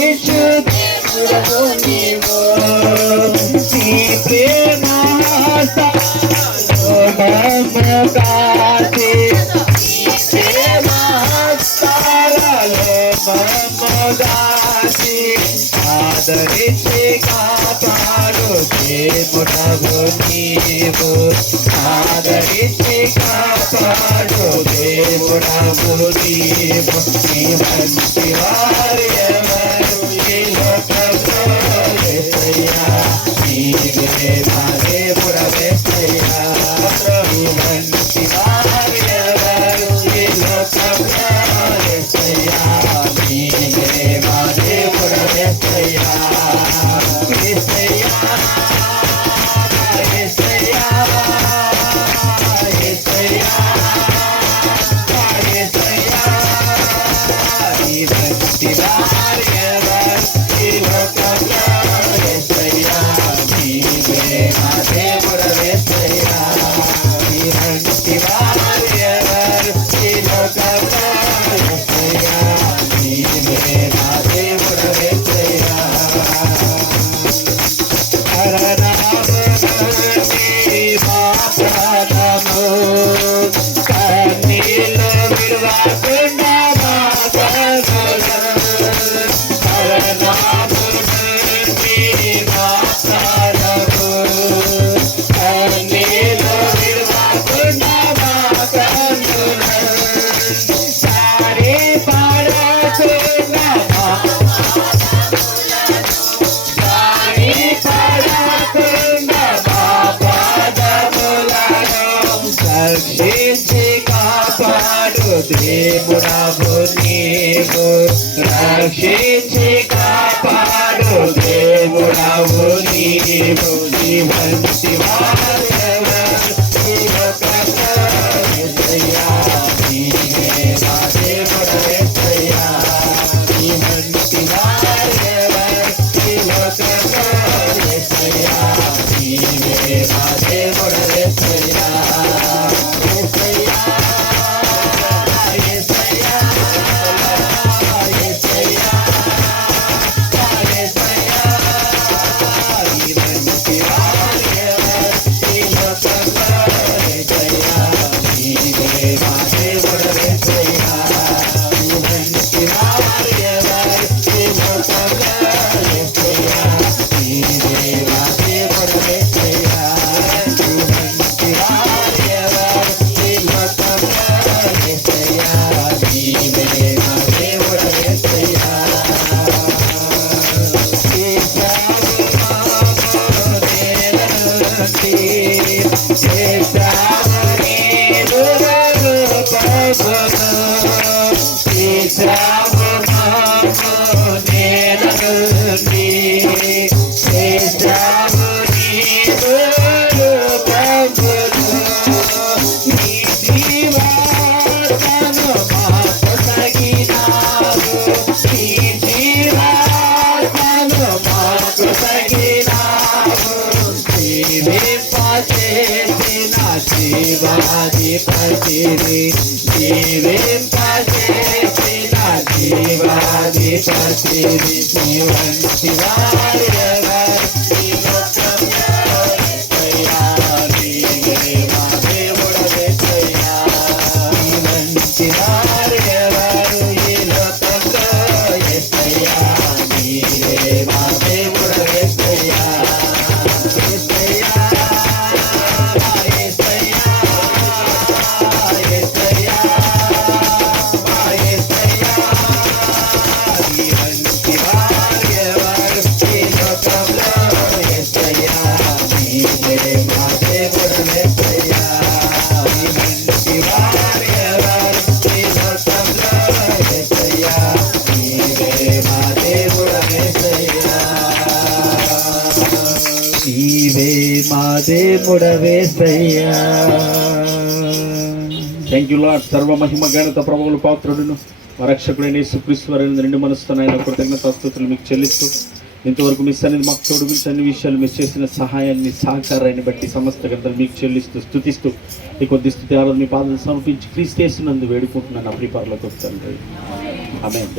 ఆదరించు దేవుడవు నీవు నీ ప్రేమ హస్తాలలో మమ్ము కాచి ప్రేమ హస్తాలలో మమ్ము కాచి ఆదరించి కాపాడు దేవుడవు నీవు ఆదరించి కాపాడు దేవుడవు నీవు నీ మంచి వారు ఎవరు ఈ లోకంలో యేసయ్యా నీవే మా దేవుడవు యేసయ్యా నీ మంచి వారు ఎవరు ఈ లోకంలో యేసయ్యా నీవే మా దేవుడవు యేసయ్యా యేసయ్యా యేసయ్యా యేసయ్యా యేసయ్యా ఈ భక్తి వారు ఎవరు ఈ లోకంలో యేసయ్యా నీవే మా దేవుడవు యేసయ్యా ఈ భక్తి వారు ఎవరు ఈ లోకంలో యేసయ్యా నీవే మా దేవుడవు యేసయ్యా కన్నీళ్ళు విడవకుండా మా కన్నీళ్ళు విడవకుండా మా సారే పడకుండా రక్షించి కాపాడు దేవుడవు నీవు రక్షించి కాపాడు దేవుడవు నీవు నీ మంచి వారు ఎవరు ఈ లోకంలో యేసయ్యా నీవే మా దేవుడవు యేసయ్యా నీ మంచి వారు ఎవరు ఈ లోకంలో యేసయ్యా నీవే మా దేవుడవు యేసయ్యా జీవాధిపతిని జీవింపజేసిన జీవాధిపతిని నీ వంటి వారు ఎవరు ఈ లోకంలో యేసయ్యా నీవే మా దేవుడవు యేసయ్యా నీ వంటి వారు ఎవరు ఈ లోకంలో యేసయ్యా నీవే మా దేవుడవు యేసయ్యా దేవుడవేసయ్యా. Thank you Lord. సర్వ మహిమ ఘనత ప్రభువుల పాత్రుడును మా రక్షకుడైన యేసుక్రీస్తు వారి నిండు మనసుతో ఆయన కృతజ్ఞతాస్తుతులు మీకు చెల్లిస్తూ ఇంతవరకు మీ సన్నిధి మాకు తోడుగురించి అన్ని విషయాలు మీరు చేసిన సహాయాన్ని సహకారాన్ని బట్టి సమస్త గంటలు మీకు చెల్లిస్తూ స్తుతిస్తూ ఈ కొద్ది స్థుతి ఆరాధన మీ పాదాలు సమర్పించి క్రీస్తు యేసునందు వేడుకుంటున్నాను నా ప్రియ పరలోకపు తండ్రి. ఆమేన్.